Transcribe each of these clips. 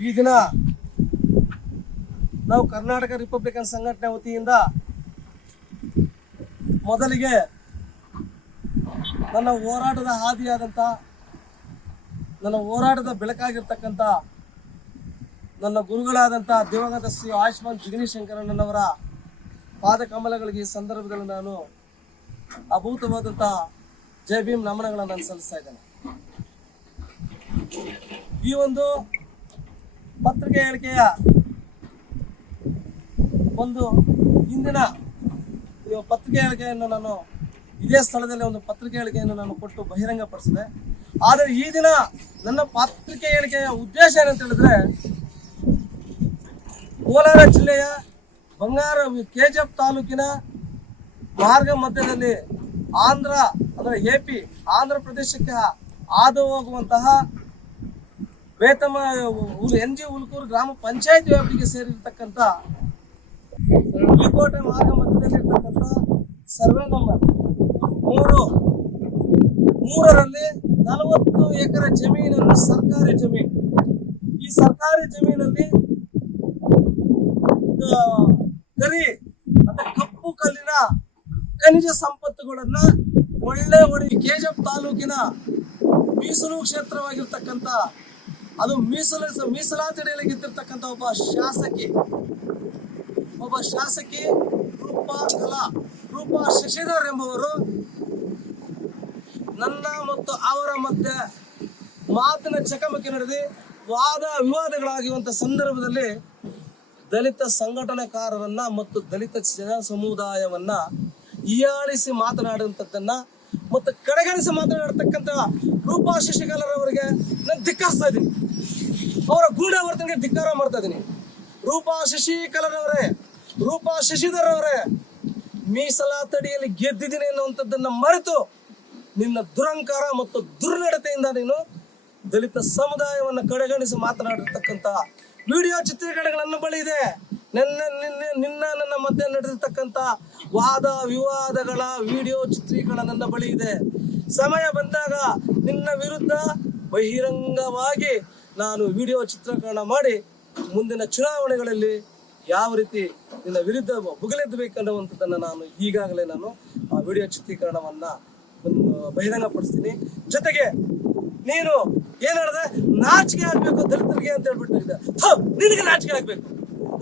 ಈ ದಿನ ನಾವು ಕರ್ನಾಟಕ ರಿಪಬ್ಲಿಕನ್ ಸಂಘಟನೆ ವತಿಯಿಂದ ಮೊದಲಿಗೆ ನನ್ನ ಹೋರಾಟದ ಹಾದಿಯಾದಂಥ ನನ್ನ ಹೋರಾಟದ ಬೆಳಕಾಗಿರ್ತಕ್ಕಂಥ ನನ್ನ ಗುರುಗಳಾದಂಥ ದಿವಂಗತ ಶ್ರೀ ಆಯುಷ್ಮಾನ್ ಜಿಗಣಿ ಶಂಕರಣ್ಣನವರ ಪಾದಕಮಲಗಳಿಗೆ ಈ ಸಂದರ್ಭದಲ್ಲಿ ನಾನು ಅಭೂತವಾದಂಥ ಜೈ ಭೀಮ್ ನಮನಗಳನ್ನು ನಾನು ಸಲ್ಲಿಸ್ತಾ ಇದ್ದೇನೆ. ಈ ಒಂದು ಪತ್ರಿಕೆ ಹೇಳಿಕೆಯ ಒಂದು ಇಂದಿನ ಪತ್ರಿಕೆ ಹೇಳಿಕೆಯನ್ನು ನಾನು ಇದೇ ಸ್ಥಳದಲ್ಲಿ ಒಂದು ಪತ್ರಿಕೆ ಹೇಳಿಕೆಯನ್ನು ನಾನು ಕೊಟ್ಟು ಬಹಿರಂಗಪಡಿಸಿದೆ. ಆದರೆ ಈ ದಿನ ನನ್ನ ಪತ್ರಿಕೆ ಹೇಳಿಕೆಯ ಉದ್ದೇಶ ಏನಂತ ಹೇಳಿದ್ರೆ, ಕೋಲಾರ ಜಿಲ್ಲೆಯ ಬಂಗಾರ ಕೆ ತಾಲೂಕಿನ ಮಾರ್ಗ ಮಧ್ಯದಲ್ಲಿ ಆಂಧ್ರ, ಅಂದರೆ ಎ ಪಿ, ಆಂಧ್ರ ಪ್ರದೇಶಕ್ಕೆ ಹಾದು ಹೋಗುವಂತಹ ಬೇತಮ ಎನ್ ಜಿ ಉಲ್ಕೂರು ಗ್ರಾಮ ಪಂಚಾಯತ್ ವ್ಯಾಪ್ತಿಗೆ ಸೇರಿರ್ತಕ್ಕಂಥ ಕೋಟೆ ಮಾರ್ಗ ಮಧ್ಯದಲ್ಲಿರ್ತಕ್ಕಂಥ ಸರ್ವೆ ನಂಬರ್ ಮೂರು. ಮೂರರಲ್ಲಿ ನಲವತ್ತು ಎಕರೆ ಜಮೀನನ್ನು ಸರ್ಕಾರಿ ಜಮೀನು. ಈ ಸರ್ಕಾರಿ ಜಮೀನಲ್ಲಿ ಕರಿ ಅಂದ್ರೆ ಕಪ್ಪು ಕಲ್ಲಿನ ಖನಿಜ ಸಂಪತ್ತುಗಳನ್ನ ಒಳ್ಳೆ ಒಡಿ ಕೆಜಪ್ ತಾಲೂಕಿನ ಮೀಸಲು ಕ್ಷೇತ್ರವಾಗಿರ್ತಕ್ಕಂಥ ಅದು ಮೀಸಲು ಮೀಸಲಾತಿ ಗೆದ್ದಿರ್ತಕ್ಕಂಥ ಒಬ್ಬ ಶಾಸಕಿ. ಒಬ್ಬ ಶಾಸಕಿ ರೂಪಾ ಕಲಾ, ರೂಪಾ ಶಶಿಧರ್ ಎಂಬುವರು ನನ್ನ ಮತ್ತು ಅವರ ಮಧ್ಯೆ ಮಾತಿನ ಚಕಮಕಿ ನಡೆದಿ ವಾದ ವಿವಾದಗಳಾಗಿರುವಂಥ ಸಂದರ್ಭದಲ್ಲಿ ದಲಿತ ಸಂಘಟನೆಕಾರರನ್ನ ಮತ್ತು ದಲಿತ ಜನ ಸಮುದಾಯವನ್ನ ಹೀಯಾಳಿಸಿ ಮಾತನಾಡುವಂಥದ್ದನ್ನ ಮತ್ತು ಕಡೆಗಣಿಸಿ ಮಾತನಾಡತಕ್ಕಂಥ ರೂಪಾ ಶಶಿಕಲರವರಿಗೆ ನಾನು ಧಿಕ್ಕರಿಸ್ತಾ ಇದ್ದೀನಿ. ಅವರ ಗೂಢಾವರ್ತನೆಗೆ ಧಿಕ್ಕಾರ ಮಾಡ್ತಾ ಇದ್ದೀನಿ. ರೂಪಾ ಶಶಿಕಲರವರೇ ರೂಪಾ ಶಶಿಧರ್ ಅವರೇ ಮೀಸಲಾತಡಿಯಲ್ಲಿ ಗೆದ್ದಿದ್ದೀನಿ ಅನ್ನುವಂಥದ್ದನ್ನ ಮರೆತು ನಿನ್ನ ದುರಂಕಾರ ಮತ್ತು ದುರ್ನಡತೆಯಿಂದ ನೀನು ದಲಿತ ಸಮುದಾಯವನ್ನು ಕಡೆಗಣಿಸಿ ಮಾತನಾಡಿರ್ತಕ್ಕಂಥ ವಿಡಿಯೋ ಚಿತ್ರೀಕರಣಗಳನ್ನು ಬಳಿ ಇದೆ. ನನ್ನ, ನಿನ್ನೆ, ನಿನ್ನ, ನನ್ನ ಮಧ್ಯೆ ನಡೆದಿರ್ತಕ್ಕಂಥ ವಾದ ವಿವಾದಗಳ ವಿಡಿಯೋ ಚಿತ್ರೀಕರಣ ನನ್ನ ಬಳಿ ಇದೆ. ಸಮಯ ಬಂದಾಗ ನಿನ್ನ ವಿರುದ್ಧ ಬಹಿರಂಗವಾಗಿ ನಾನು ವಿಡಿಯೋ ಚಿತ್ರೀಕರಣ ಮಾಡಿ ಮುಂದಿನ ಚುನಾವಣೆಗಳಲ್ಲಿ ಯಾವ ರೀತಿ ನಿನ್ನ ವಿರುದ್ಧ ಬುಗಲೆದ್ದಬೇಕನ್ನುವಂಥದ್ದನ್ನು ನಾನು ಈಗಾಗಲೇ ನಾನು ಆ ವಿಡಿಯೋ ಚಿತ್ರೀಕರಣವನ್ನು ಬಹಿರಂಗಪಡಿಸ್ತೀನಿ. ಜೊತೆಗೆ ನೀನು ಏನ್ ಹೇಳಿದೆ? ನಾಚಿಕೆ ಆಗ್ಬೇಕು, ದಲಿತರಿಗೆ ಅಂತ ಹೇಳ್ಬಿಟ್ಟು ಇದೆ ನಿನಗೆ ನಾಚಿಕೆ ಆಗ್ಬೇಕು.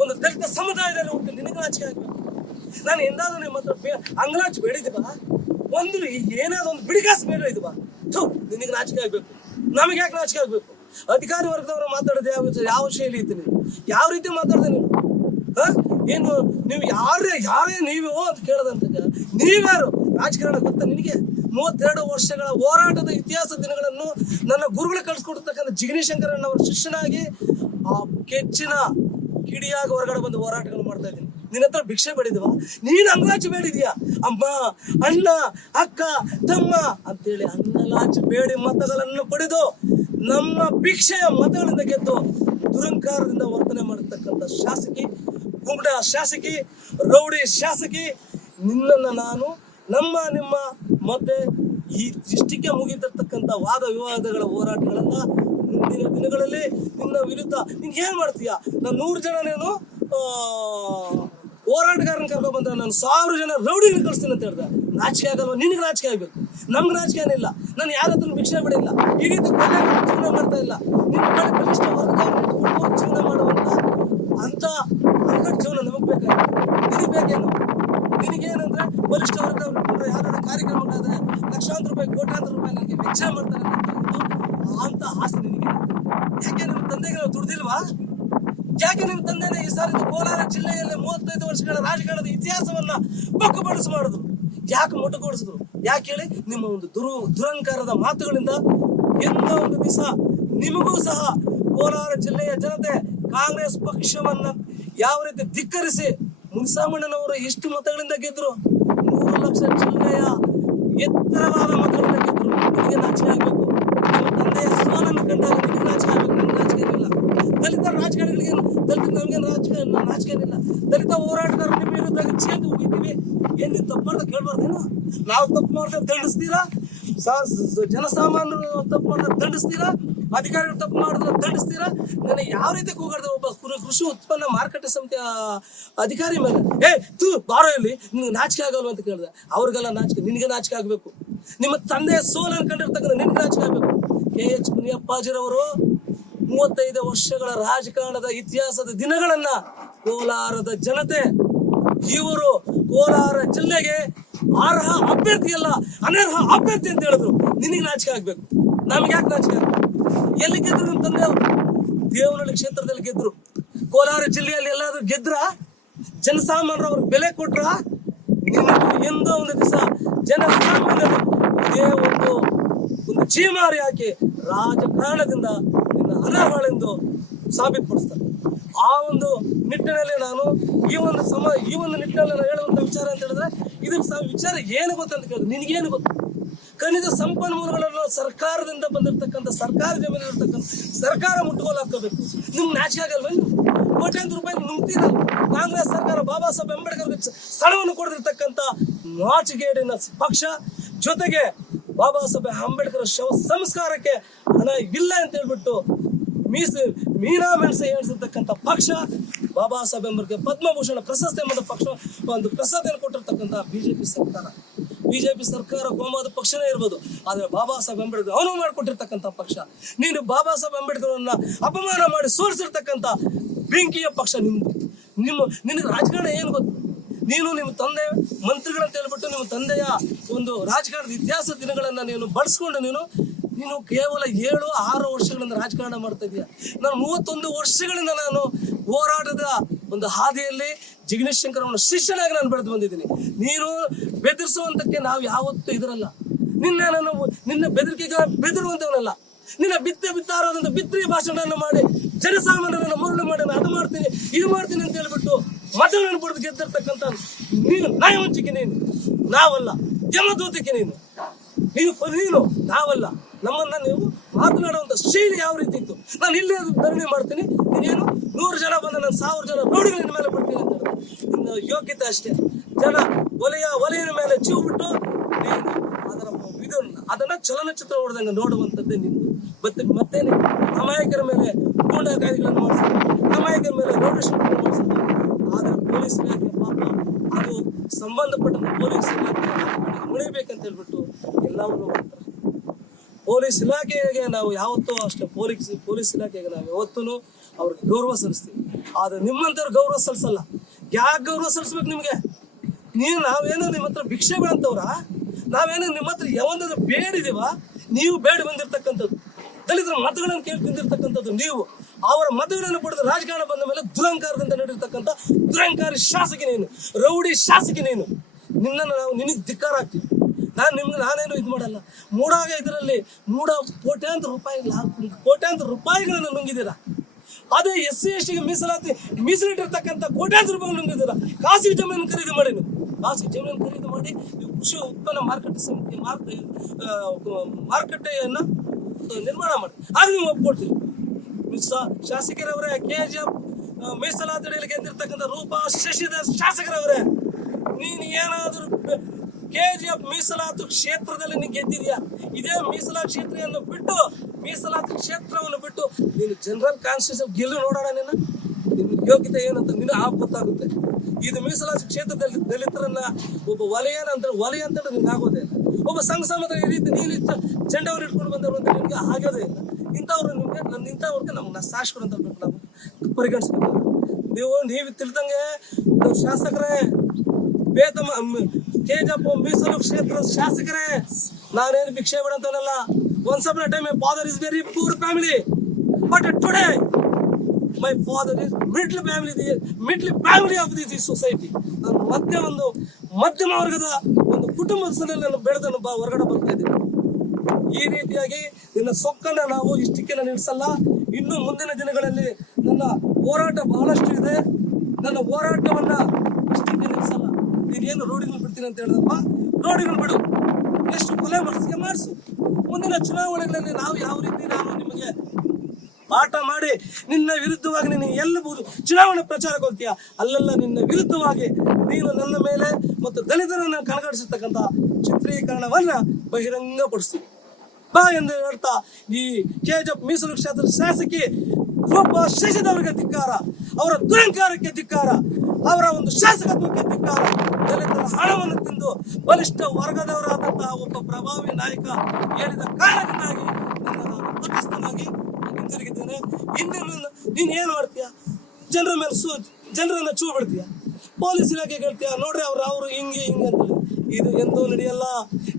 ಒಂದು ದಲಿತ ಸಮುದಾಯದಲ್ಲಿ ಹುಟ್ಟು ನಿನಗೆ ನಾಚಿಕೆ ಆಗ್ಬೇಕು. ನಾನು ಎಂದಾದ್ರೂ ನಿಮ್ಮ ಹತ್ರ ಅಂಗಲಾಚಿ ಬೇಡಿದೀವ ಒಂದು ಏನಾದ್ರು ಒಂದು ಬಿಡಿಗಾಸ್ ಬೇಡ ಇದ್ವಾ ನಿನಗೆ ನಾಚಿಕೆ ಆಗ್ಬೇಕು. ನಮಗೆ ಯಾಕೆ ನಾಚಿಕೆ ಆಗ್ಬೇಕು? ಅಧಿಕಾರಿ ವರ್ಗದವರು ಮಾತಾಡೋದು ಯಾವ ಯಾವ ಶೈಲಿ ಇತ್ತು ನೀವು ಯಾವ ರೀತಿ ಮಾತಾಡ್ದೆ ನೀವು ಹಾ? ಏನು ನೀವು ಯಾರೇ ಯಾರೇ ನೀವು ಅಂತ ಕೇಳದಂತ ನೀವ್ಯಾರು? ರಾಜಕಾರಣ ಗೊತ್ತಾ ನಿನಗೆ? ಮೂವತ್ತೆರಡು ವರ್ಷಗಳ ಹೋರಾಟದ ಇತಿಹಾಸ ದಿನಗಳನ್ನು ನನ್ನ ಗುರುಗಳು ಕಳಿಸ್ಕೊಡ್ತಕ್ಕಂಥ ಜಿಗಣಿ ಶಂಕರಣ್ಣವರ ಶಿಷ್ಯನಾಗಿ ಆ ಕೆಚ್ಚಿನ ಕಿಡಿಯಾಗಿ ಹೊರಗಡೆ ಬಂದು ಹೋರಾಟಗಳು ಮಾಡ್ತಾ ಇದ್ದೀನಿ. ನಿನ್ನ ಹತ್ರ ಭಿಕ್ಷೆ ಬೇಡಿದವ? ನೀನು ಅಂಗಲಾಚಿ ಬೇಡಿದ್ಯಾ? ಅಮ್ಮ, ಅಣ್ಣ, ಅಕ್ಕ, ತಮ್ಮ ಅಂತೇಳಿ ಅಂಗಲಾಚಿ ಬೇಡಿ ಮತಗಳನ್ನು ಪಡೆದು ನಮ್ಮ ಭಿಕ್ಷೆಯ ಮತಗಳಿಂದ ಗೆದ್ದು ದುರಂಕಾರದಿಂದ ವರ್ತನೆ ಮಾಡಿರ್ತಕ್ಕಂಥ ಶಾಸಕಿ ಗುಂಡ ಶಾಸಕಿ, ರೌಡಿ ಶಾಸಕಿ, ನಿನ್ನನ್ನು ನಾನು, ನಮ್ಮ, ನಿಮ್ಮ ಮತ್ತೆ ಈ ದೃಷ್ಟಿಕೆ ಮುಗಿದಿರ್ತಕ್ಕಂಥ ವಾದ ವಿವಾದಗಳ ಹೋರಾಟಗಳನ್ನ ಮುಂದಿನ ದಿನಗಳಲ್ಲಿ ನಿನ್ನ ವಿರುದ್ಧ ನಿಂಗೆ ಏನ್ ಮಾಡ್ತೀಯ? ನಾನು ನೂರು ಜನ ನೀನು ಹೋರಾಟಗಾರನ ಕರ್ಕೊಂಡ್ ಬಂದ್ರೆ ನಾನು ಸಾವಿರ ಜನ ರೌಡಿ ಕಳಿಸ್ತೀನಿ ಅಂತ ಹೇಳ್ದೆ. ನಾಚಿಕೆ ಆಗಲ್ವಾ? ನಿನಗೆ ನಾಚಿಕೆ ಆಗ್ಬೇಕು. ನಮ್ಗೆ ರಾಜಕೀಯ ಏನಿಲ್ಲ. ನಾನು ಯಾರ ಹತ್ರ ಭಿಕ್ಷೆ ಬಿಡಿಲ್ಲ ಈ ರೀತಿ ಜೀವನ ಮಾಡ್ತಾ ಇಲ್ಲ. ನಿಮ್ಮ ಕಡೆ ಬಲಿಷ್ಠ ವರ್ಗದವ್ರನ್ನ ಇಟ್ಕೊಂಡು ಜೀವನ ಮಾಡುವಂತ ಅಂತ ಅಂಗಡಿ ಜೀವನ ನಮಗ್ ಬೇಕಾಗಿತ್ತು ನಿನಗೆ ಬೇಕೇನು? ನಿನಗೇನಂದ್ರೆ ಬಲಿಷ್ಠ ವರ್ಗದವ್ರು ಕಾರ್ಯಕ್ರಮ ಕಾರ್ಯಕ್ರಮಗಳಾದ್ರೆ ಲಕ್ಷಾಂತರ ರೂಪಾಯಿ, ಕೋಟ್ಯಾಂತರ ರೂಪಾಯಿ ನನಗೆ ವೆಚ್ಚ ಮಾಡ್ತಾರೆ ಅಂತ ಅಂತ ಆಸೆ ನಿನಗೆ ಯಾಕೆ ನಿಮ್ಮ ತಂದೆಗೆ ನಾವು ದುಡ್ದಿಲ್ವಾ? ಯಾಕೆ ನಿಮ್ಮ ತಂದೆನೇ ಈ ಸಾರಿ ಕೋಲಾರ ಜಿಲ್ಲೆಯಲ್ಲಿ ಮೂವತ್ತೈದು ವರ್ಷಗಳ ರಾಜಕಾರಣದ ಇತಿಹಾಸವನ್ನ ಬಕ್ಕುಬಡಿಸಿ ಮಾಡಿದ್ರು? ಯಾಕೆ ಮೊಟಕುಗೊಳಿಸಿದ್ರು ಯಾಕೆ ಹೇಳಿ? ನಿಮ್ಮ ಒಂದು ದುರು, ದುರಂಕಾರದ ಮಾತುಗಳಿಂದ ಒಂದು ದಿವಸ ನಿಮಗೂ ಸಹ ಕೋಲಾರ ಜಿಲ್ಲೆಯ ಜನತೆ ಕಾಂಗ್ರೆಸ್ ಪಕ್ಷವನ್ನ ಯಾವ ರೀತಿ ಧಿಕ್ಕರಿಸಿ ಮುನಿಸಾಮಣ್ಣನವರು ಎಷ್ಟು ಮತಗಳಿಂದ ಗೆದ್ರು? ಮೂರು ಲಕ್ಷ ಜಿಲ್ಲೆಯ ಎತ್ತರವಾದ ಮತಗಳಿಂದ ಗೆದ್ರು. ನಿಮಗೆ ನಾಚಿಕೆ ಆಗಬೇಕು. ನಿಮ್ಮ ತಂದೆಯ ಸೋಲನ್ನು ಕಂಡಾಗ ನಿಮಗೆ ನಾಚಿಕೆ ಆಗ್ಬೇಕು. ನನಗೆ ನಾಚಿಕೆ ಏನಿಲ್ಲ. ದಲಿತ ರಾಜಕಾರಣಿಗಳಿಗೆ ದಲಿತ ನಮಗೆ ರಾಜಕಾರಣ ನಾಚಿಕೆ ಏನಿಲ್ಲ. ದಲಿತ ಹೋರಾಟಗಾರರು ವಿರುದ್ಧ ಚೇಂಜ್ ಹೋಗಿದ್ದೀವಿ. ಏನು ತಪ್ಪು ಮಾಡ್ದೆ ಕೇಳ್ಬಾರ್ದೇನು ನಾವು ತಪ್ಪು ಮಾಡಿದ್ರೆ ದಂಡಿಸ್ತೀರಾ? ಜನಸಾಮಾನ್ಯರು ತಪ್ಪು ಮಾಡಿದ್ರೆ ದಂಡಿಸ್ತೀರಾ? ಅಧಿಕಾರಿಗಳು ತಪ್ಪು ಮಾಡಿದ್ರೆ ದಂಡಿಸ್ತೀರಾ? ನನಗೆ ಯಾವ ರೀತಿ ಕೂಗಾಡ್ದೆ ಒಬ್ಬ ಕೃಷಿ ಉತ್ಪನ್ನ ಮಾರುಕಟ್ಟೆ ಸಮಿತಿ ಅಧಿಕಾರಿ ಮೇಲೆ? ಏ, ತು, ಬಾರೋ ಇಲ್ಲಿ. ನಿಮ್ಗೆ ನಾಚಿಕೆ ಆಗಲ್ವ ಅಂತ ಕೇಳಿದೆ. ಅವ್ರಿಗೆಲ್ಲ ನಾಚಿಕೆ, ನಿನಗೆ ನಾಚಿಕೆ ಆಗಬೇಕು. ನಿಮ್ಮ ತಂದೆಯ ಸೋಲನ್ನು ಅನ್ಕೊಂಡಿರ್ತಕ್ಕಂಥ ನಿನಗೆ ನಾಚಿಕೆ ಆಗಬೇಕು. ಕೆ ಎಚ್ ಮುನಿಯಪ್ಪಾಜಿರವರು ಮೂವತ್ತೈದು ವರ್ಷಗಳ ರಾಜಕಾರಣದ ಇತಿಹಾಸದ ದಿನಗಳನ್ನ ಕೋಲಾರದ ಜನತೆ ಇವರು ಕೋಲಾರ ಜಿಲ್ಲೆಗೆ ಅರ್ಹ ಅಭ್ಯರ್ಥಿ ಅಲ್ಲ, ಅನರ್ಹ ಅಭ್ಯರ್ಥಿ ಅಂತ ಹೇಳಿದ್ರು. ನಿನಗೆ ನಾಚಿಕೆ ಆಗ್ಬೇಕು. ನಮ್ಗೆ ಯಾಕೆ ನಾಚಿಕೆ ಆಗ್ಬೇಕು? ಎಲ್ಲಿ ಗೆದ್ರು ನಿಮ್ಮ ತಂದೆ ದೇವನಹಳ್ಳಿ ಕ್ಷೇತ್ರದಲ್ಲಿ ಗೆದ್ರು. ಕೋಲಾರ ಜಿಲ್ಲೆಯಲ್ಲಿ ಎಲ್ಲಾದ್ರೂ ಗೆದ್ರ? ಜನಸಾಮಾನ್ಯರು ಬೆಲೆ ಕೊಟ್ರ? ಎಂದೋ ಒಂದು ದಿವಸ ಜನಸಾಮಾನ್ಯರು ಇದೇ ಒಂದು ಒಂದು ಚೀಮಾರಿ ಹಾಕಿ ರಾಜಕಾರಣದಿಂದ ನಿನ್ನ ಅನರ್ಹಳೆಂದು ಸಾಬೀತುಪಡಿಸ್ತಾರೆ. ಆ ಒಂದು ನಿಟ್ಟಿನಲ್ಲಿ ನಾನು ಈ ಒಂದು ಸಮ, ಈ ಒಂದು ನಿಟ್ಟಿನಲ್ಲಿ ನಾನು ಹೇಳುವಂತ ವಿಚಾರ ಅಂತ ಹೇಳಿದ್ರೆ ಇದ್ರ ವಿಚಾರ ಏನು ಗೊತ್ತಂತ ಕೇಳಿದ್ರೆ ನಿನಗೇನು ಗೊತ್ತು? ಖನಿಜ ಸಂಪನ್ಮೂಲಗಳನ್ನು ಸರ್ಕಾರದಿಂದ ಬಂದಿರತಕ್ಕಂಥ ಸರ್ಕಾರ ಜಮೀನು ಇರ್ತಕ್ಕಂಥ ಸರ್ಕಾರ ಮುಟ್ಟುಗೋಲು ಹಾಕೋಬೇಕು ನಿಮ್ಗೆ ನಾಚಿಕೆ ಆಗಲ್ವೇನು ಕೋಟ್ಯಾಂತರ ರೂಪಾಯಿ ನುಗ್ತೀರ ಕಾಂಗ್ರೆಸ್ ಸರ್ಕಾರ ಬಾಬಾ ಸಾಹೇಬ್ ಅಂಬೇಡ್ಕರ್ ಸ್ಥಳವನ್ನು ಕೊಡದಿರ್ತಕ್ಕಂಥ ನಾಚಿಗೇಡಿನ ಪಕ್ಷ ಜೊತೆಗೆ ಬಾಬಾ ಸಾಹೇಬ್ ಅಂಬೇಡ್ಕರ್ ಶವ ಸಂಸ್ಕಾರಕ್ಕೆ ಹಣ ಇಲ್ಲ ಅಂತ ಹೇಳ್ಬಿಟ್ಟು ಮೀಸ, ಮೀನಾ ಮೆಣಸ ಹೇಳ್ಸಿರ್ತಕ್ಕಂಥ ಪಕ್ಷ ಬಾಬಾ ಸಾಹೇಬ್ ಅಂಬೇಡ್ಕರ್ ಪದ್ಮಭೂಷಣ, ಪ್ರಶಸ್ತಿ ಎಂಬ ಪಕ್ಷ ಒಂದು ಪ್ರಶಸ್ತಿಯನ್ನು ಕೊಟ್ಟಿರ್ತಕ್ಕಂಥ ಬಿಜೆಪಿ ಸರ್ಕಾರ. ಬಿಜೆಪಿ ಸರ್ಕಾರ ಕೋಮಾದ ಪಕ್ಷನೇ ಇರ್ಬೋದು. ಆದ್ರೆ ಬಾಬಾ ಸಾಹೇಬ್ ಅಂಬೇಡ್ಕರ್ ಅವನು ಮಾಡಿಕೊಟ್ಟಿರ್ತಕ್ಕಂಥ ಪಕ್ಷ. ನೀನು ಬಾಬಾ ಸಾಹೇಬ್ ಅಂಬೇಡ್ಕರ್ನ ಅಪಮಾನ ಮಾಡಿ ಸೋಲಿಸಿರ್ತಕ್ಕಂಥ ಬೆಂಕಿಯ ಪಕ್ಷ ನಿಮ್ದು. ನಿಮ್ಮ ನಿನಗೆ ರಾಜಕಾರಣ ಏನು ಗೊತ್ತು? ನೀನು ನಿಮ್ಮ ತಂದೆ, ಮಂತ್ರಿಗಳಂತ ಹೇಳ್ಬಿಟ್ಟು ನಿಮ್ಮ ತಂದೆಯ ಒಂದು ರಾಜಕಾರಣದ ಇತಿಹಾಸ ದಿನಗಳನ್ನ ನೀನು ಬಳಸ್ಕೊಂಡು ನೀನು ನೀನು ಕೇವಲ ಏಳು, ಆರು ವರ್ಷಗಳಿಂದ ರಾಜಕಾರಣ ಮಾಡ್ತಾ ಇದೀಯ. ನಾನು ಮೂವತ್ತೊಂದು ವರ್ಷಗಳಿಂದ ನಾನು ಹೋರಾಟದ ಒಂದು ಹಾದಿಯಲ್ಲಿ ಜಿಗ್ನೇಶ್ ಶಂಕರ್ ಅವನ ಶಿಷ್ಯನಾಗಿ ನಾನು ಬೆಳೆದು ಬಂದಿದ್ದೀನಿ. ನೀನು ಬೆದರಿಸುವಂತಕ್ಕೆ ನಾವು ಯಾವತ್ತೂ ಇದರಲ್ಲ ನಿನ್ನ ನಾನು ನಿನ್ನ ಬೆದರಿಕೆಗೆ ಬೆದರುವಂತವನಲ್ಲ. ನಿನ್ನ ಬಿತ್ತೆ ಬಿತ್ತಾರೋದಂತ ಬಿತ್ತರಿ ಭಾಷಣವನ್ನು ಮಾಡಿ, ಜನಸಾಮಾನ್ಯರನ್ನು ಮರಳು ಮಾಡಿ ಅದು ಮಾಡ್ತೀನಿ, ಇದು ಮಾಡ್ತೀನಿ ಅಂತ ಹೇಳ್ಬಿಟ್ಟು ಮತಗಳನ್ನು ಪಡೆದು ಗೆದ್ದಿರ್ತಕ್ಕಂಥ ನೀನು ನ್ಯಾಯವಂಚಿಕೆ ನೀನು. ನಾವಲ್ಲ, ಜಮದೂತಿಕೆ ನೀನು. ನೀನು ನೀನು, ನಾವಲ್ಲ. ನಮ್ಮನ್ನ ನೀವು ಮಾತನಾಡುವಂತ ಶೈಲಿ ಯಾವ ರೀತಿ ಇತ್ತು? ನಾನು ಇಲ್ಲೇ ಧರಣಿ ಮಾಡ್ತೀನಿ. ನೀನೇನು ನೂರು ಜನ ಬಂದ ನಾನು ಸಾವಿರ ಜನ ರೋಡ್ಗಳ ಮೇಲೆ ಬರ್ತೀನಿ ಅಂತ. ನಿನ್ನ ಯೋಗ್ಯತೆ ಅಷ್ಟೇ. ಜನ ಒಲೆಯ ಒಲೆಯ ಮೇಲೆ ಜೀವ ಬಿಟ್ಟು ನೀನು ಅದರ ಇದು ಅದನ್ನ ಚಲನಚಿತ್ರ ನೋಡಿದಂಗೆ ನೋಡುವಂಥದ್ದೇ ನಿಂದು. ಮತ್ತೆ ಮತ್ತೇನೆ? ಅಮಾಯಕರ ಮೇಲೆ ಪೂರ್ಣ ಕಾಯ್ದೆಗಳನ್ನು ಮಾಡಿಸಿದ್ರು. ಅಮಾಯಕರ ಮೇಲೆ ರೋಡ್ ಶೂಟಿಂಗ್ ಆದ್ರೆ ಪೊಲೀಸ್ ಇಲಾಖೆ ಪಾಪ ಅದು ಸಂಬಂಧಪಟ್ಟ ಪೊಲೀಸ್ ಇಲಾಖೆ ಮುಳಿಬೇಕಂತ ಹೇಳ್ಬಿಟ್ಟು ಎಲ್ಲವನ್ನು ಪೊಲೀಸ್ ಇಲಾಖೆಗೆ ನಾವು ಯಾವತ್ತೂ ಅಷ್ಟೇ ಪೊಲೀಸ್ ಪೊಲೀಸ್ ಇಲಾಖೆಗೆ ನಾವು ಯಾವತ್ತೂ ಅವ್ರಿಗೆ ಗೌರವ ಸಲ್ಲಿಸ್ತೀವಿ. ಆದ್ರೆ ನಿಮ್ಮಂತರ ಗೌರವ ಸಲ್ಲಿಸಲ್ಲ. ಯಾಕೆ ಗೌರವ ಸಲ್ಲಿಸ್ಬೇಕು ನಿಮಗೆ? ನೀವು, ನಾವೇನೋ ನಿಮ್ಮ ಹತ್ರ ಭಿಕ್ಷೆ ಬೇಡಂತವ್ರ? ನಾವೇನೋ ನಿಮ್ಮ ಹತ್ರ ಯಾವಂದ್ರೆ ಬೇಡಿದೀವ? ನೀವು ಬೇಡ ಬಂದಿರ್ತಕ್ಕಂಥದ್ದು. ದಲಿತರ ಮತಗಳನ್ನು ಕೇಳಿ ತಿಂದಿರ್ತಕ್ಕಂಥದ್ದು ನೀವು. ಅವರ ಮತಗಳನ್ನು ಪಡೆದು ರಾಜಕಾರಣ ಬಂದ ಮೇಲೆ ದುರಂಕಾರದಿಂದ ನಡೆದಿರ್ತಕ್ಕಂಥ ದುರಂಕಾರಿ ಶಾಸಕಿ ನೀನು. ರೌಡಿ ಶಾಸಕಿ ನೀನು. ನಿನ್ನನ್ನು ನಾವು ನಿನಗೆ ಧಿಕ್ಕಾರ ಹಾಕ್ತೀವಿ. ನಾನು ನಿಮ್ಗೆ ನಾನೇನು ಇದು ಮಾಡಲ್ಲ. ಮೂಡಾಗ ಇದರಲ್ಲಿ ಮೂಡ ಕೋಟ್ಯಾಂತರ ರೂಪಾಯಿ ಕೋಟ್ಯಾಂತರ ರೂಪಾಯಿಗಳನ್ನು ನುಂಗಿದ್ದೀರಾ? ಅದೇ ಎಸ್ ಸಿ, ಎಸ್ ಟಿಗೆ ಮೀಸಲಾತಿ ಮೀಸಲಿಟ್ಟಿರ್ತಕ್ಕಂಥ ಕೋಟ್ಯಾಂತರ ರೂಪಾಯಿ ನುಂಗಿದ್ದೀರಾ? ಖಾಸಗಿ ಜಮೀನು ಖರೀದಿ ಮಾಡಿ ನೀವು. ಖಾಸಗಿ ಜಮೀನು ಖರೀದಿ ಮಾಡಿ ನೀವು ಕೃಷಿ ಉತ್ಪನ್ನ ಮಾರುಕಟ್ಟೆ ಸಮಿತಿ ಮಾರ್ಕ ಮಾರುಕಟ್ಟೆಯನ್ನು ನಿರ್ಮಾಣ ಮಾಡಿ. ಆಗ ನೀವು ಒಪ್ಕೊಡ್ತೀರಿ ಶಾಸಕರವರೇ ಕೆ ಜಿ ಎಫ್ ಮೀಸಲಾತಿ ಗೆದ್ದಿರ್ತಕ್ಕಂಥ ರೂಪಾ ಶಶಿಧರ್ ಶಾಸಕರವರೇ, ನೀನು ಏನಾದರೂ ಕೆ ಜಿ ಎಫ್ ಮೀಸಲಾತು ಕ್ಷೇತ್ರದಲ್ಲಿ ನೀನು ಗೆದ್ದಿದ್ಯಾ? ಇದೇ ಮೀಸಲಾತಿ ಕ್ಷೇತ್ರವನ್ನು ಬಿಟ್ಟು, ಮೀಸಲಾತಿ ಕ್ಷೇತ್ರವನ್ನು ಬಿಟ್ಟು ನೀನು ಜನರಲ್ ಕಾನ್ಸ್ಟಿಟ್ಯೂಷನ್ ಗೆಲ್ಲು ನೋಡೋಣ ನಿನ್ನ ನಿನ್ನ ಯೋಗ್ಯತೆ ಏನಂತ ನಿನ್ನ ಆಪತ್ತಾಗುತ್ತೆ ಗೊತ್ತಾಗುತ್ತೆ ಇದು ಮೀಸಲಾತಿ ಕ್ಷೇತ್ರದಲ್ಲಿ ದಲಿತರನ್ನ ಒಬ್ಬ ವಲಯ ಅಂತ ವಲಯ ಅಂತ ನಿನ್ಗೆ ಆಗೋದೇ ಇಲ್ಲ. ಒಬ್ಬ ಸಂಘ ಸಂಘದ ಈ ರೀತಿ ನೀನು ಜೆಂಡವನ್ನು ಇಟ್ಕೊಂಡು ಬಂದವರು ಅಂತ ನಿನ್ಗೆ ಆಗೋದೇ ಇಲ್ಲ. ಇಂಥವ್ರು ನಿಮಗೆ ನನ್ನ ಇಂಥವ್ರಿಗೆ ನಮ್ಗೆ ಶಾಸಕರು ಅಂತ ನಾವು ಪರಿಗಣಿಸ್ಬೇಕು ನೀವು ನೀವು ತಿಳಿದಂಗೆ ಶಾಸಕರೇ ವೇತಮ ಕೆ ಜಪ್ಪ ಮೀಸಲು ಕ್ಷೇತ್ರದ ಶಾಸಕರೇ, ನಾನೇನು ಭಿಕ್ಷೆ ಬಿಡಂತವನಲ್ಲ. Once up time my father is very poor family but today my father is middle family middle family of the society ನಾನು ಮತ್ತೆ ಒಂದು ಮಧ್ಯಮ ವರ್ಗದ ಒಂದು ಕುಟುಂಬದ ನಾನು ಬೆಳೆದನ್ನು ಬಾ, ಹೊರಗಡೆ ಬರ್ತಾ ಇದ್ದೀನಿ ಈ ರೀತಿಯಾಗಿ ನಿನ್ನ ಸೊಕ್ಕನ್ನ ನಾವು ಇಷ್ಟಕ್ಕೆ ನಿಲ್ಲಿಸಲ್ಲ ಇನ್ನು ಮುಂದಿನ ದಿನಗಳಲ್ಲಿ ನನ್ನ ಹೋರಾಟ ಬಹಳಷ್ಟು ಇದೆ. ನನ್ನ ಹೋರಾಟವನ್ನ ಇಷ್ಟಕ್ಕೆ ನಿಲ್ಲಿಸಲ್ಲ ನೀನೇನು ರೋಡಿಗಳು ಬಿಡ್ತೀನಿ ಅಂತ ಹೇಳಿದಪ್ಪ ರೋಡಿಗಳು ಬಿಡು. ಎಷ್ಟು ಕೊಲೆ ಮಾಡಿಸಿಗೆ ಮಾಡಿಸು? ಮುಂದಿನ ಚುನಾವಣೆಗಳಲ್ಲಿ ನಾವು ಯಾವ ರೀತಿ ನಾನು ನಿಮಗೆ ಪಾಠ ಮಾಡಿ ನಿನ್ನ ವಿರುದ್ಧವಾಗಿ ನೀನು ಎಲ್ಲಬಹುದು ಚುನಾವಣೆ ಪ್ರಚಾರಕ್ಕೆ ಹೋಗ್ತೀಯ? ಅಲ್ಲೆಲ್ಲ ನಿನ್ನ ವಿರುದ್ಧವಾಗಿ ನೀನು ನನ್ನ ಮೇಲೆ ಮತ್ತು ದಲಿತರನ್ನು ಕಣಗಡಿಸತಕ್ಕಂಥ ಚಿತ್ರೀಕರಣವನ್ನ ಬಹಿರಂಗಪಡಿಸ್ತೀನಿ ಬಾ ಎಂದು ಹೇಳ್ತಾ ಈ ಕೆಜಪ್ ಮೀಸಲು ಕ್ಷೇತ್ರದ ಶಾಸಕಿ ರೂಪ ಶಶಿದವರಿಗೆ ಧಿಕ್ಕಾರ, ಅವರ ದುರಂಕಾರಕ್ಕೆ ಧಿಕ್ಕಾರ. ಅವರ ಒಂದು ಶಾಸಕತ್ವಕ್ಕೆ ಧಿಕ್ಕಾರ ದಲಿತರ ಹಣವನ್ನು ತಿಂದು ಬಲಿಷ್ಠ ವರ್ಗದವರಾದಂತಹ ಒಬ್ಬ ಪ್ರಭಾವಿ ನಾಯಕ ಹೇಳಿದ ಕಾರಣದಿಂದಾಗಿ ನಾನು ತಟಸ್ಥನಾಗಿ ಹಿಂದಿರುಗಿದ್ದೇನೆ. ಹಿಂದಿನ ನೀನು ಏನು ಮಾಡ್ತೀಯ? ಜನರ ಮೇಲೆ ಸೂ ಜನರನ್ನ ಚೂ ಬಿಡ್ತೀಯ? ಪೊಲೀಸ್ ಇಲಾಖೆ ಹೇಳ್ತೀಯ? ನೋಡ್ರಿ ಅವ್ರು ಅವರು ಹಿಂಗೆ ಹಿಂಗೆ ಅಂತೇಳಿ ಇದು ಎಂದೂ ನಡೆಯಲ್ಲ.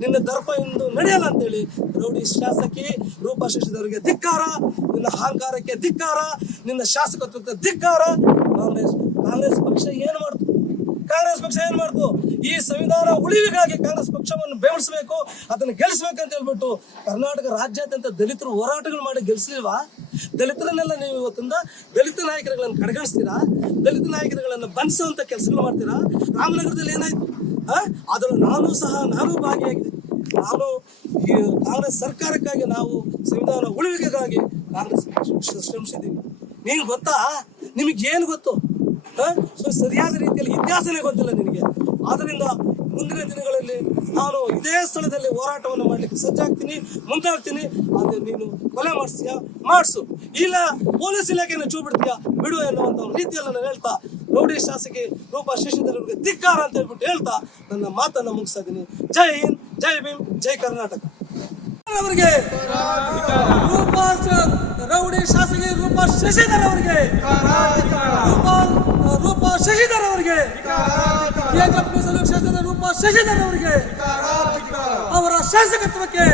ನಿನ್ನ ದರ್ಪ ಎಂದು ನಡೆಯಲ್ಲ ಅಂತೇಳಿ ರೌಡಿ ಶಾಸಕಿ ರೂಪಾ ಶಶಿಧರಿಗೆ ಧಿಕ್ಕಾರ, ನಿನ್ನ ಅಹಂಕಾರಕ್ಕೆ ಧಿಕ್ಕಾರ, ನಿನ್ನ ಶಾಸಕತ್ವಕ್ಕೆ ಧಿಕ್ಕಾರ. ಕಾಂಗ್ರೆಸ್ ಕಾಂಗ್ರೆಸ್ ಪಕ್ಷ ಏನು ಮಾಡ್ತು? ಕಾಂಗ್ರೆಸ್ ಪಕ್ಷ ಏನ್ ಮಾಡ್ತು? ಈ ಸಂವಿಧಾನ ಉಳಿವಿಗಾಗಿ ಕಾಂಗ್ರೆಸ್ ಪಕ್ಷವನ್ನು ಬೆಂಬಲಿಸಬೇಕು ಅದನ್ನು ಅಂತ ಹೇಳ್ಬಿಟ್ಟು ಕರ್ನಾಟಕ ರಾಜ್ಯಾದ್ಯಂತ ದಲಿತರು ಹೋರಾಟಗಳು ಮಾಡಿ ಗೆಲ್ಲಿಸಲಿಲ್ವಾ ದಲಿತರನ್ನೆಲ್ಲ ನೀವು ಇವತ್ತಿಂದ ದಲಿತ ನಾಯಕರುಗಳನ್ನು ಕಡೆಗಣಿಸ್ತೀರಾ ದಲಿತ ನಾಯಕರುಗಳನ್ನು ಬಂಧಿಸುವಂತ ಕೆಲಸಗಳು ಮಾಡ್ತೀರಾ? ರಾಮನಗರದಲ್ಲಿ ಏನಾಯ್ತು? ಆ? ಅದನ್ನು ನಾನು ಸಹ, ನಾನು ಭಾಗಿಯಾಗಿದೆ. ನಾನು ಈ ಕಾಂಗ್ರೆಸ್ ಸರ್ಕಾರಕ್ಕಾಗಿ ನಾವು ಸಂವಿಧಾನ ಉಳಿವಿಗಾಗಿ ಕಾಂಗ್ರೆಸ್ ಶ್ರಮಿಸಿದ್ದೀವಿ. ನೀನು ಗೊತ್ತಾ? ನಿಮಗೇನು ಗೊತ್ತು? ಸೊ ಸರಿಯಾದ ರೀತಿಯಲ್ಲಿ ಇತಿಹಾಸನೇ ಗೊತ್ತಿಲ್ಲ ನಿನಗೆ. ಆದ್ದರಿಂದ ಮುಂದಿನ ದಿನಗಳಲ್ಲಿ ನಾನು ಇದೇ ಸ್ಥಳದಲ್ಲಿ ಹೋರಾಟವನ್ನು ಮಾಡ್ಲಿಕ್ಕೆ ಸಜ್ಜಾಗ್ತೀನಿ ಮುಂದಾಗ್ತೀನಿ. ಆದರೆ ನೀನು ಕೊಲೆ ಮಾಡಿಸ್ತೀಯ ಮಾಡಿಸು. ಇಲ್ಲ ಪೊಲೀಸ್ ಇಲಾಖೆಯನ್ನು ಚೂ ಬಿಡ್ತೀಯ ಬಿಡು ಎನ್ನುವಂತ ಒಂದು ರೀತಿಯಲ್ಲಿ ನಾನು ಹೇಳ್ತಾ ರೌಡಿ ಶಾಸಕಿ ರೂಪಾ ಶಶಿಧರವರಿಗೆ ಧಿಕ್ಕಾರ ಅಂತ ಹೇಳ್ಬಿಟ್ಟು ಹೇಳ್ತಾ ನನ್ನ ಮಾತನ್ನ ಮುಗಿಸ್ತಾ ಇದ್ದೀನಿ ಜೈ ಹಿಂದ್ ಜೈ ಭೀಮ್ ಜೈ ಕರ್ನಾಟಕ. ಅವರಿಗೆ ರೌಡಿ ಶಾಸಕಿ ರೂಪ ಶಶಿಧರ್ ಅವರಿಗೆ. ರೂಪ ರೂಪ ಶಶಿಧರ್ ಅವರಿಗೆ. ಮೀಸಲು ಕ್ಷೇತ್ರದ ರೂಪ ಶಶಿಧರ್ ಅವರಿಗೆ. ಅವರ ಶಾಸಕತ್ವಕ್ಕೆ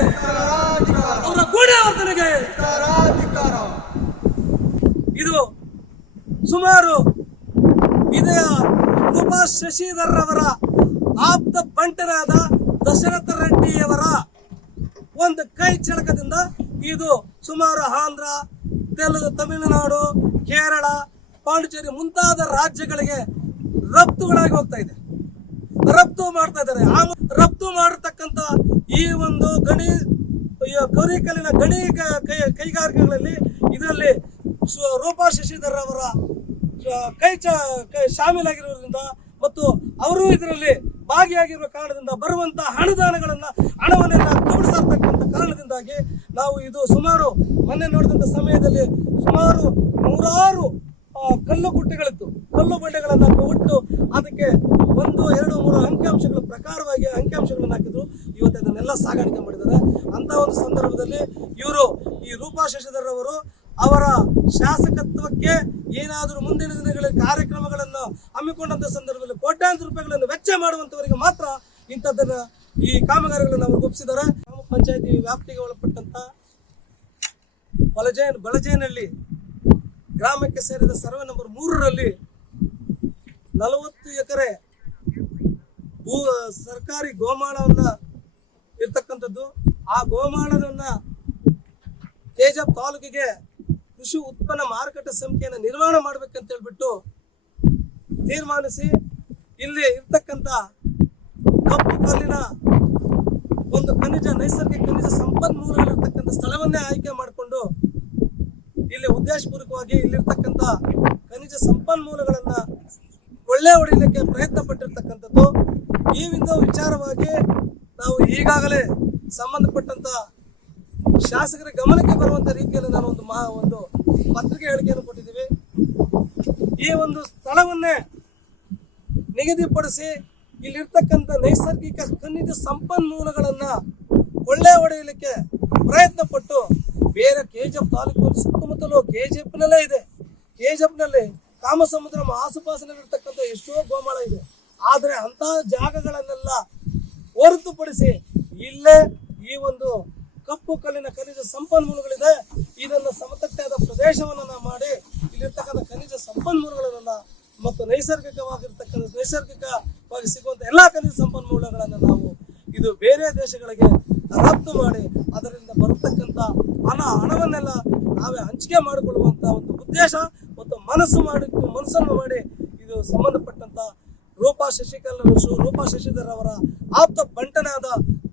ಅವರ ಗೂಢಾವರ್ತನೆಗೆ ಇದು ಸುಮಾರು ಇದೇ ರೂಪ ಶಶಿಧರ್ ಅವರ ಆಪ್ತ ಬಂಟರಾದ ದಶರಥ ರೆಡ್ಡಿಯವರ ಒಂದು ಕೈ ಚಳಕದಿಂದ ಇದು ಸುಮಾರು ಆಂಧ್ರ, ತೆಲುಗು, ತಮಿಳುನಾಡು, ಕೇರಳ, ಪಾಂಡಿಚೇರಿ ಮುಂತಾದ ರಾಜ್ಯಗಳಿಗೆ ರಫ್ತುಗಳಾಗಿ ಹೋಗ್ತಾ ಇದೆ. ರಫ್ತು ಮಾಡ್ತಾ ಇದ್ದಾರೆ. ಆ ರಫ್ತು ಮಾಡತಕ್ಕಂತ ಈ ಒಂದು ಗಣಿ ಕೌರಿಕಲ್ಲಿನ ಗಣಿ ಕೈಗಾರಿಕೆಗಳಲ್ಲಿ ಇದರಲ್ಲಿ ರೂಪಾ ಶಶಿಧರ್ ಅವರ ಕೈ ಚ ಕೈ ಶಾಮೀಲಾಗಿರೋದ್ರಿಂದ ಮತ್ತು ಅವರು ಇದರಲ್ಲಿ ಭಾಗಿಯಾಗಿರುವ ಕಾರಣದಿಂದ ಬರುವಂತಹ ಹಣದಾನಗಳನ್ನ ಹಣವನ್ನೆಲ್ಲ ಕಬಳಿಸಿರ್ತಕ್ಕಂಥ ಕಾರಣದಿಂದಾಗಿ ನಾವು ಇದು ಸುಮಾರು ಮೊನ್ನೆ ನೋಡಿದಂಥ ಸಮಯದಲ್ಲಿ ಸುಮಾರು ನೂರಾರು ಕಲ್ಲು ಗುಡ್ಡೆಗಳಿತ್ತು ಕಲ್ಲು ಬಂಡೆಗಳನ್ನು ಕೊಟ್ಟು ಅದಕ್ಕೆ ಒಂದು, ಎರಡು, ಮೂರು ಅಂಕಿಅಂಶಗಳ ಪ್ರಕಾರವಾಗಿ ಅಂಕಿಅಂಶಗಳನ್ನು ಹಾಕಿದ್ರು. ಇವತ್ತು ಅದನ್ನೆಲ್ಲ ಸಾಗಾಣಿಕೆ ಮಾಡಿದ್ದಾರೆ. ಅಂತ ಒಂದು ಸಂದರ್ಭದಲ್ಲಿ ಇವರು ಈ ರೂಪಾ ಶಶಿಧರವರು ಅವರ ಶಾಸಕತ್ವಕ್ಕೆ ಏನಾದರೂ ಮುಂದಿನ ದಿನಗಳಲ್ಲಿ ಕಾರ್ಯಕ್ರಮಗಳನ್ನು ಹಮ್ಮಿಕೊಂಡಂಥ ಸಂದರ್ಭದಲ್ಲಿ ಕೋಟ್ಯಾಂತರ ರೂಪಾಯಿಗಳನ್ನು ವೆಚ್ಚ ಮಾಡುವಂತವರಿಗೆ ಮಾತ್ರ ಇಂಥದ್ದನ್ನು ಈ ಕಾಮಗಾರಿಗಳನ್ನು ಅವರು ಒಪ್ಪಿಸಿದ್ದಾರೆ. ಪಂಚಾಯತಿ ವ್ಯಾಪ್ತಿಗೆ ಒಳಪಟ್ಟಂತ ಬಲಜೇನ್ ಬಳಜೇನಲ್ಲಿ ಗ್ರಾಮಕ್ಕೆ ಸೇರಿದ ಸರ್ವೆ ನಂಬರ್ ಮೂರರಲ್ಲಿ ನಲವತ್ತು ಎಕರೆ ಭೂ, ಸರ್ಕಾರಿ ಗೋಮಾಳವನ್ನ ಇರ್ತಕ್ಕಂಥದ್ದು. ಆ ಗೋಮಾಳವನ್ನ ತೇಜಪ್ ತಾಲೂಕಿಗೆ ಕೃಷಿ ಉತ್ಪನ್ನ ಮಾರುಕಟ್ಟೆ ಸಮಿತಿಯನ್ನು ನಿರ್ಮಾಣ ಮಾಡ್ಬೇಕಂತ ಹೇಳ್ಬಿಟ್ಟು ತೀರ್ಮಾನಿಸಿ ಇಲ್ಲಿ ಇರ್ತಕ್ಕಂಥ ಕಪ್ಪು ಕಲ್ಲಿನ ಒಂದು ಖನಿಜ ನೈಸರ್ಗಿಕ ಖನಿಜ ಸಂಪನ್ಮೂಲಗಳಿರ್ತಕ್ಕಂಥ ಸ್ಥಳವನ್ನೇ ಆಯ್ಕೆ ಮಾಡಿಕೊಂಡು ಇಲ್ಲಿ ಉದ್ದೇಶಪೂರ್ವಕವಾಗಿ ಇಲ್ಲಿರ್ತಕ್ಕಂಥ ಖನಿಜ ಸಂಪನ್ಮೂಲಗಳನ್ನ ಕೊಳ್ಳೆ ಹೊಡಿಲಿಕ್ಕೆ ಪ್ರಯತ್ನ ಪಟ್ಟಿರ್ತಕ್ಕಂಥದ್ದು ಈ ಒಂದು ವಿಚಾರವಾಗಿ ನಾವು ಈಗಾಗಲೇ ಸಂಬಂಧಪಟ್ಟಂತ ಶಾಸಕರ ಗಮನಕ್ಕೆ ಬರುವಂತ ರೀತಿಯಲ್ಲಿ ನಾನು ಒಂದು ಮಹಾ ಒಂದು ಪತ್ರಿಕೆ ಹೇಳಿಕೆಯನ್ನು ಕೊಟ್ಟಿದ್ದೀವಿ. ಈ ಒಂದು ಸ್ಥಳವನ್ನೇ ನಿಗದಿಪಡಿಸಿ ಇಲ್ಲಿರ್ತಕ್ಕಂಥ ನೈಸರ್ಗಿಕ ಖನಿಜ ಸಂಪನ್ಮೂಲಗಳನ್ನ ಕೊಳ್ಳೆ ಹೊಡೆಯಲಿಕ್ಕೆ ಪ್ರಯತ್ನ ಪಟ್ಟು ಬೇರೆ ಕೆಜಿಎಫ್ ತಾಲೂಕು ಸುತ್ತಮುತ್ತಲು ಜಿ ನಲ್ಲೇ ಇದೆ. ಕೆಜಿಎಫ್ನಲ್ಲಿ ಕಾಮಸಮುದ್ರ ಆಸುಪಾಸಿನಲ್ಲಿರ್ತಕ್ಕಂಥ ಎಷ್ಟೋ ಗೋಮಾಳ ಇದೆ. ಆದರೆ ಅಂತಹ ಜಾಗಗಳನ್ನೆಲ್ಲ ಹೊರತುಪಡಿಸಿ ಇಲ್ಲೇ ಈ ಒಂದು ಕಪ್ಪು ಕಲ್ಲಿನ ಖನಿಜ ಸಂಪನ್ಮೂಲಗಳಿದೆ. ಇದನ್ನ ಸಮತಟ್ಟಾದ ಪ್ರದೇಶವನ್ನು ನಾವು ಮಾಡಿ ಇಲ್ಲಿರ್ತಕ್ಕಂಥ ಖನಿಜ ಸಂಪನ್ಮೂಲಗಳನ್ನೆಲ್ಲ ಮತ್ತು ನೈಸರ್ಗಿಕವಾಗಿರ್ತಕ್ಕಂಥ ನೈಸರ್ಗಿಕವಾಗಿ ಸಿಗುವಂತ ಎಲ್ಲಾ ಖನಿಜ ಸಂಪನ್ಮೂಲಗಳನ್ನು ನಾವು ಇದು ಬೇರೆ ದೇಶಗಳಿಗೆ ರಫ್ತು ಮಾಡಿ ಅದರಿಂದ ಬರತಕ್ಕಂತ ಹಣ, ಹಣವನ್ನೆಲ್ಲ ನಾವೇ ಹಂಚಿಕೆ ಮಾಡಿಕೊಳ್ಳುವಂತ ಒಂದು ಉದ್ದೇಶ ಮತ್ತು ಮನಸ್ಸು ಮಾಡಿ, ಮನಸ್ಸನ್ನು ಮಾಡಿ ಇದು ಸಂಬಂಧಪಟ್ಟಂತ ರೂಪಾ ಶಶಿಕಲ್ ರೂಪಾ ಶಶಿಧರ್ ಅವರ ಆಪ್ತ ಬಂಟನಾದ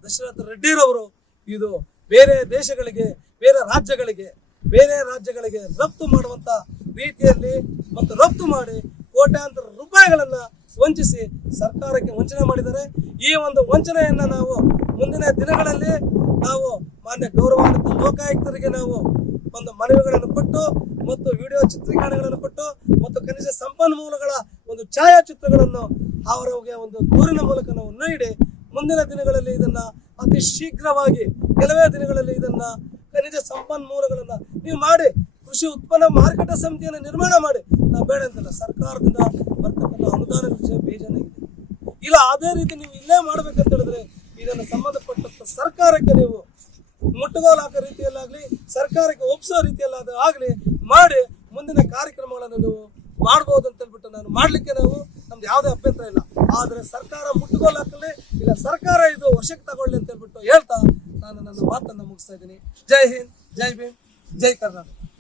ದಶರಥ ರೆಡ್ಡಿರವರು ಇದು ಬೇರೆ ದೇಶಗಳಿಗೆ, ಬೇರೆ ರಾಜ್ಯಗಳಿಗೆ ಬೇರೆ ರಾಜ್ಯಗಳಿಗೆ ರಫ್ತು ಮಾಡುವಂತ ರೀತಿಯಲ್ಲಿ ಮತ್ತು ರಫ್ತು ಮಾಡಿ ಕೋಟ್ಯಾಂತರ ರೂಪಾಯಿಗಳನ್ನ ವಂಚಿಸಿ ಸರ್ಕಾರಕ್ಕೆ ವಂಚನೆ ಮಾಡಿದ್ದಾರೆ. ಈ ಒಂದು ವಂಚನೆಯನ್ನ ನಾವು ಮುಂದಿನ ದಿನಗಳಲ್ಲಿ ನಾವು ಮಾನ್ಯ ಗೌರವಾನ್ವಿತ ಲೋಕಾಯುಕ್ತರಿಗೆ ನಾವು ಒಂದು ಮನವಿಗಳನ್ನು ಕೊಟ್ಟು ಮತ್ತು ವಿಡಿಯೋ ಚಿತ್ರೀಕರಣಗಳನ್ನು ಕೊಟ್ಟು ಮತ್ತು ಖನಿಜ ಸಂಪನ್ಮೂಲಗಳ ಒಂದು ಛಾಯಾಚಿತ್ರಗಳನ್ನು ಅವರಿಗೆ ಒಂದು ದೂರಿನ ಮೂಲಕ ನಾವು ನೀಡಿ ಮುಂದಿನ ದಿನಗಳಲ್ಲಿ ಇದನ್ನ ಅತಿ ಶೀಘ್ರವಾಗಿ ಕೆಲವೇ ದಿನಗಳಲ್ಲಿ ಇದನ್ನ ಖನಿಜ ಸಂಪನ್ಮೂಲಗಳನ್ನು ನೀವು ಮಾಡಿ ಕೃಷಿ ಉತ್ಪನ್ನ ಮಾರುಕಟ್ಟೆ ಸಮಿತಿಯನ್ನು ನಿರ್ಮಾಣ ಮಾಡಿ. ನಾವು ಬೇಡ ಅಂತಲ್ಲ ಸರ್ಕಾರದಿಂದ ಬರ್ತಕ್ಕಂಥ ಒಂದು ಅನುದಾನ ವಿಷಯ ಬೇಜಾನಾಗಿದೆ ಇಲ್ಲ, ಅದೇ ರೀತಿ ನೀವು ಇಲ್ಲೇ ಮಾಡ್ಬೇಕಂತ ಹೇಳಿದ್ರೆ ಇದನ್ನು ಸಂಬಂಧಪಟ್ಟಂತ ಸರ್ಕಾರಕ್ಕೆ ನೀವು ಮುಟ್ಟುಗೋಲು ಹಾಕೋ ರೀತಿಯಲ್ಲಾಗ್ಲಿ, ಸರ್ಕಾರಕ್ಕೆ ಒಪ್ಪಿಸೋ ರೀತಿಯಲ್ಲಾದ ಆಗಲಿ ಮಾಡಿ ಮುಂದಿನ ಕಾರ್ಯಕ್ರಮಗಳನ್ನು ನೀವು ಮಾಡ್ಬೋದು ಅಂತ ಹೇಳ್ಬಿಟ್ಟು ನಾನು ಮಾಡಲಿಕ್ಕೆ ನಾವು ನಮ್ದು ಯಾವುದೇ ಅಭ್ಯಂತರ ಇಲ್ಲ. ಆದರೆ ಸರ್ಕಾರ ಮುಟ್ಟುಗೋಲು ಹಾಕಲಿ ಇಲ್ಲ ಸರ್ಕಾರ ಇದು ವಶಕ್ಕೆ ತಗೊಳ್ಳಿ ಅಂತ ಹೇಳ್ಬಿಟ್ಟು ಹೇಳ್ತಾ ನಾನು ನನ್ನ ಮಾತನ್ನು ಮುಗಿಸ್ತಾ ಇದ್ದೀನಿ. ಜೈ ಹಿಂದ್, ಜೈ ಭೀಮ್, ಜೈ ಕರ್ನಾಟಕ.